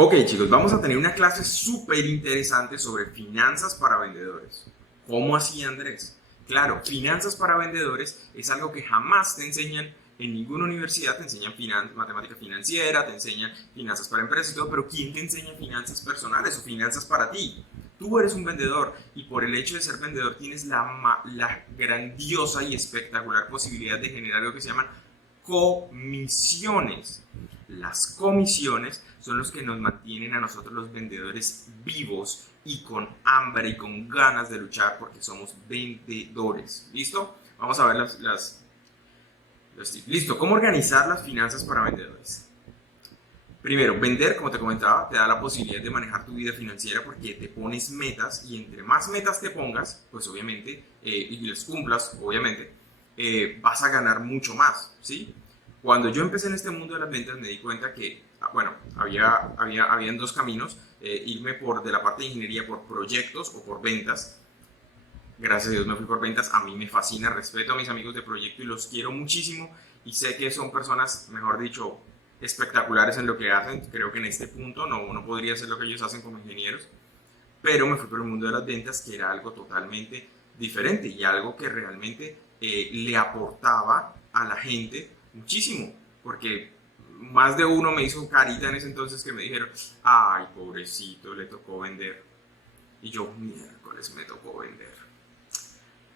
Ok, chicos, vamos a tener una clase súper interesante sobre finanzas para vendedores. ¿Cómo así, Andrés? Claro, finanzas para vendedores es algo que jamás te enseñan en ninguna universidad. Te enseñan matemática financiera, te enseñan finanzas para empresas y todo, pero ¿quién te enseña finanzas personales o finanzas para ti? Tú eres un vendedor y por el hecho de ser vendedor tienes la grandiosa y espectacular posibilidad de generar lo que se llaman comisiones. Las comisiones son los que nos mantienen a nosotros los vendedores vivos y con hambre y con ganas de luchar porque somos vendedores. ¿Listo? Vamos a ver los tips. Listo. ¿Cómo organizar las finanzas para vendedores? Primero, vender, como te comentaba, te da la posibilidad de manejar tu vida financiera porque te pones metas y entre más metas te pongas, pues obviamente, y las cumplas, obviamente, vas a ganar mucho más, ¿sí? Cuando yo empecé en este mundo de las ventas me di cuenta que, bueno, habían dos caminos, irme de la parte de ingeniería por proyectos o por ventas. Gracias a Dios me fui por ventas, a mí me fascina, respeto a mis amigos de proyecto y los quiero muchísimo y sé que son personas, mejor dicho, espectaculares en lo que hacen. Creo que en este punto no podría hacer lo que ellos hacen como ingenieros, pero me fui por el mundo de las ventas, que era algo totalmente diferente y algo que realmente le aportaba a la gente muchísimo, porque más de uno me hizo carita en ese entonces que me dijeron, ay, pobrecito, le tocó vender. Y yo, miércoles, me tocó vender.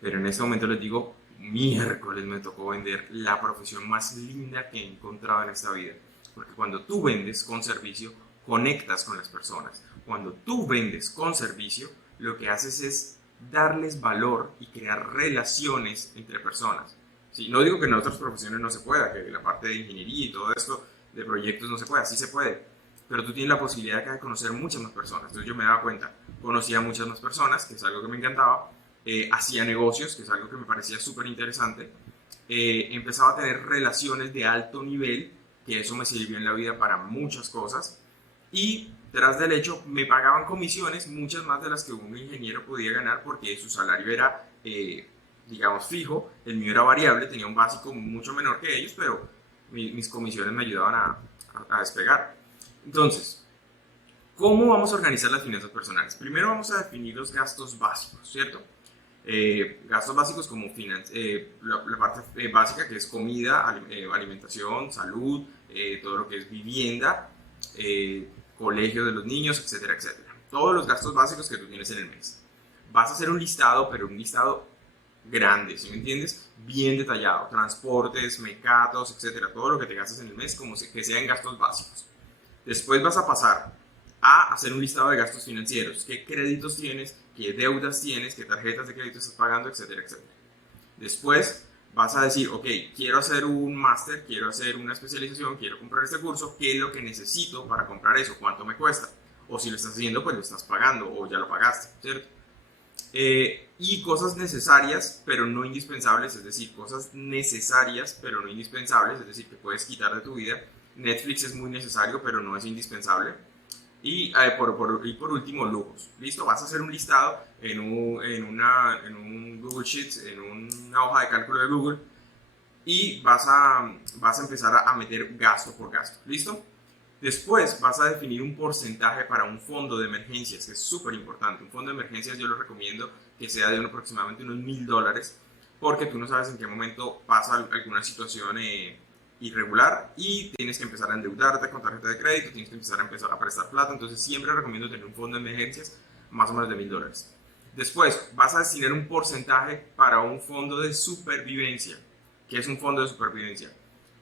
Pero en este momento les digo, miércoles me tocó vender, la profesión más linda que he encontrado en esta vida. Porque cuando tú vendes con servicio, conectas con las personas. Cuando tú vendes con servicio, lo que haces es darles valor y crear relaciones entre personas. Sí, no digo que en otras profesiones no se pueda, que la parte de ingeniería y todo esto de proyectos no se pueda, sí se puede, pero tú tienes la posibilidad de conocer muchas más personas. Entonces yo me daba cuenta, conocía a muchas más personas, que es algo que me encantaba, hacía negocios, que es algo que me parecía súper interesante, empezaba a tener relaciones de alto nivel, que eso me sirvió en la vida para muchas cosas, y tras del hecho me pagaban comisiones, muchas más de las que un ingeniero podía ganar porque su salario era, digamos, fijo, el mío era variable, tenía un básico mucho menor que ellos, pero mis comisiones me ayudaban a despegar. Entonces, ¿cómo vamos a organizar las finanzas personales? Primero vamos a definir los gastos básicos, ¿cierto? Gastos básicos como la parte básica que es comida, alimentación, salud, todo lo que es vivienda, colegio de los niños, etcétera, etcétera. Todos los gastos básicos que tú tienes en el mes. Vas a hacer un listado, pero un listado grande, ¿sí me entiendes? Bien detallado, transportes, mecatos, etcétera, todo lo que te gastas en el mes como que sean gastos básicos. Después vas a pasar a hacer un listado de gastos financieros, qué créditos tienes, qué deudas tienes, qué tarjetas de crédito estás pagando, etcétera, etcétera. Después vas a decir, ok, quiero hacer un máster, quiero hacer una especialización, quiero comprar este curso, ¿qué es lo que necesito para comprar eso? ¿Cuánto me cuesta? O si lo estás haciendo, pues lo estás pagando o ya lo pagaste, ¿cierto? Y cosas necesarias, pero no indispensables, es decir, cosas necesarias, pero no indispensables, es decir, que puedes quitar de tu vida. Netflix es muy necesario, pero no es indispensable. Y por último, lujos. Listo, vas a hacer un listado en un Google Sheets, en una hoja de cálculo de Google, y vas a empezar a meter gasto por gasto. ¿Listo? Después vas a definir un porcentaje para un fondo de emergencias, que es súper importante. Un fondo de emergencias yo lo recomiendo que sea de aproximadamente unos $1000, porque tú no sabes en qué momento pasa alguna situación irregular y tienes que empezar a endeudarte con tarjeta de crédito, tienes que empezar a prestar plata. Entonces siempre recomiendo tener un fondo de emergencias más o menos de $1000. Después vas a destinar un porcentaje para un fondo de supervivencia. ¿Qué es un fondo de supervivencia?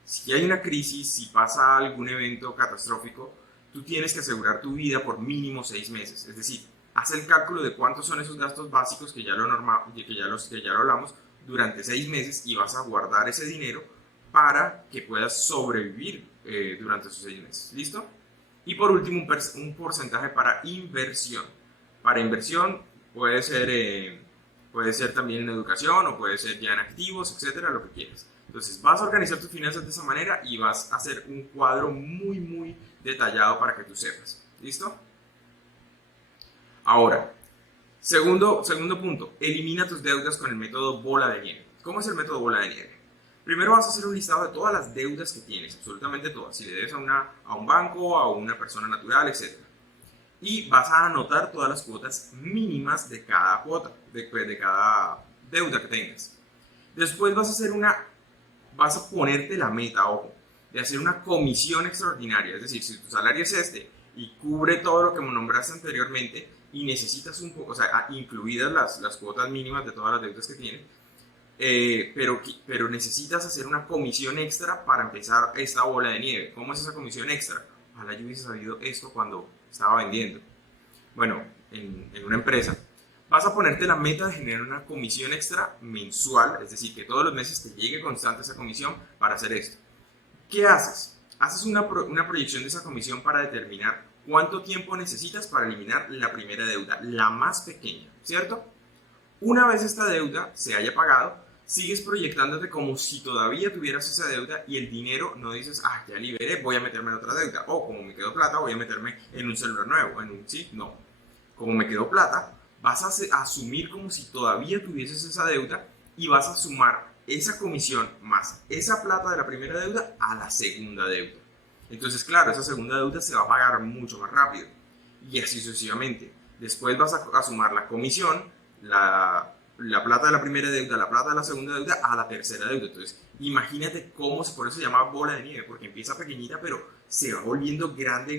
Si hay una crisis, si pasa algún evento catastrófico, tú tienes que asegurar tu vida por mínimo 6 meses. Es decir, haz el cálculo de cuántos son esos gastos básicos que ya lo hablamos durante 6 meses y vas a guardar ese dinero para que puedas sobrevivir durante esos 6 meses. ¿Listo? Y por último, un porcentaje para inversión. Para inversión puede ser también en educación o puede ser ya en activos, etcétera, lo que quieras. Entonces vas a organizar tus finanzas de esa manera y vas a hacer un cuadro muy, muy detallado para que tú sepas. ¿Listo? Ahora, segundo punto, elimina tus deudas con el método bola de nieve. ¿Cómo es el método bola de nieve? Primero vas a hacer un listado de todas las deudas que tienes, absolutamente todas, si le debes a un banco, a una persona natural, etc. Y vas a anotar todas las cuotas mínimas de cada cuota, de cada deuda que tengas. Después vas a ponerte la meta, ojo, de hacer una comisión extraordinaria, es decir, si tu salario es este y cubre todo lo que me nombraste anteriormente y necesitas un poco, o sea, incluidas las cuotas mínimas de todas las deudas que tienes, pero necesitas hacer una comisión extra para empezar esta bola de nieve. ¿Cómo es esa comisión extra? Ojalá yo hubiese sabido esto cuando estaba vendiendo. Bueno, en una empresa, vas a ponerte la meta de generar una comisión extra mensual, es decir, que todos los meses te llegue constante esa comisión para hacer esto. ¿Qué haces? Haces una proyección de esa comisión para determinar cuánto tiempo necesitas para eliminar la primera deuda, la más pequeña, ¿cierto? Una vez esta deuda se haya pagado, sigues proyectándote como si todavía tuvieras esa deuda y el dinero no dices, ya liberé, voy a meterme en otra deuda, o como me quedó plata, voy a meterme en un celular nuevo, no. Como me quedó plata, vas a asumir como si todavía tuvieses esa deuda y vas a sumar esa comisión más esa plata de la primera deuda a la segunda deuda. Entonces, claro, esa segunda deuda se va a pagar mucho más rápido y así sucesivamente. Después vas a sumar la comisión, la plata de la primera deuda, la plata de la segunda deuda a la tercera deuda. Entonces, imagínate cómo, por eso se llama bola de nieve, porque empieza pequeñita, pero se va volviendo grande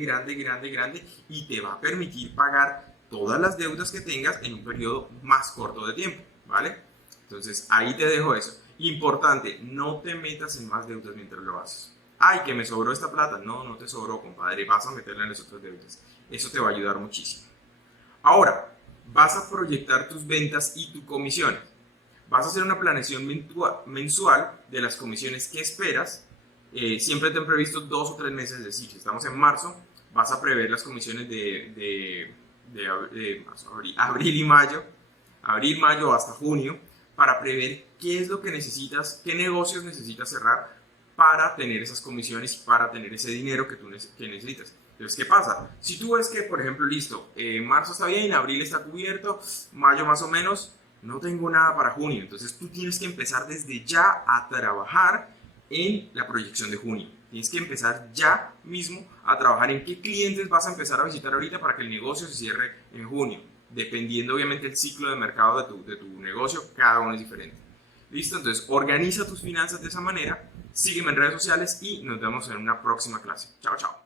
y te va a permitir pagar todas las deudas que tengas en un periodo más corto de tiempo, ¿vale? Entonces, ahí te dejo eso. Importante, no te metas en más deudas mientras lo haces. Ay, que me sobró esta plata. No te sobró, compadre. Vas a meterla en las otras deudas. Eso te va a ayudar muchísimo. Ahora, vas a proyectar tus ventas y tus comisiones. Vas a hacer una planeación mensual de las comisiones que esperas. Siempre te han previsto 2 o 3 meses, es decir, si estamos en marzo, vas a prever las comisiones de abril y mayo, hasta junio, para prever qué es lo que necesitas, qué negocios necesitas cerrar para tener esas comisiones y para tener ese dinero que necesitas. Entonces, ¿qué pasa? Si tú ves que, por ejemplo, listo, marzo está bien, abril está cubierto, mayo más o menos, no tengo nada para junio. Entonces, tú tienes que empezar desde ya a trabajar en la proyección de junio. Tienes que empezar ya mismo a trabajar en qué clientes vas a empezar a visitar ahorita para que el negocio se cierre en junio. Dependiendo, obviamente, el ciclo de mercado de tu negocio, cada uno es diferente. ¿Listo? Entonces, organiza tus finanzas de esa manera, sígueme en redes sociales y nos vemos en una próxima clase. Chao, chao.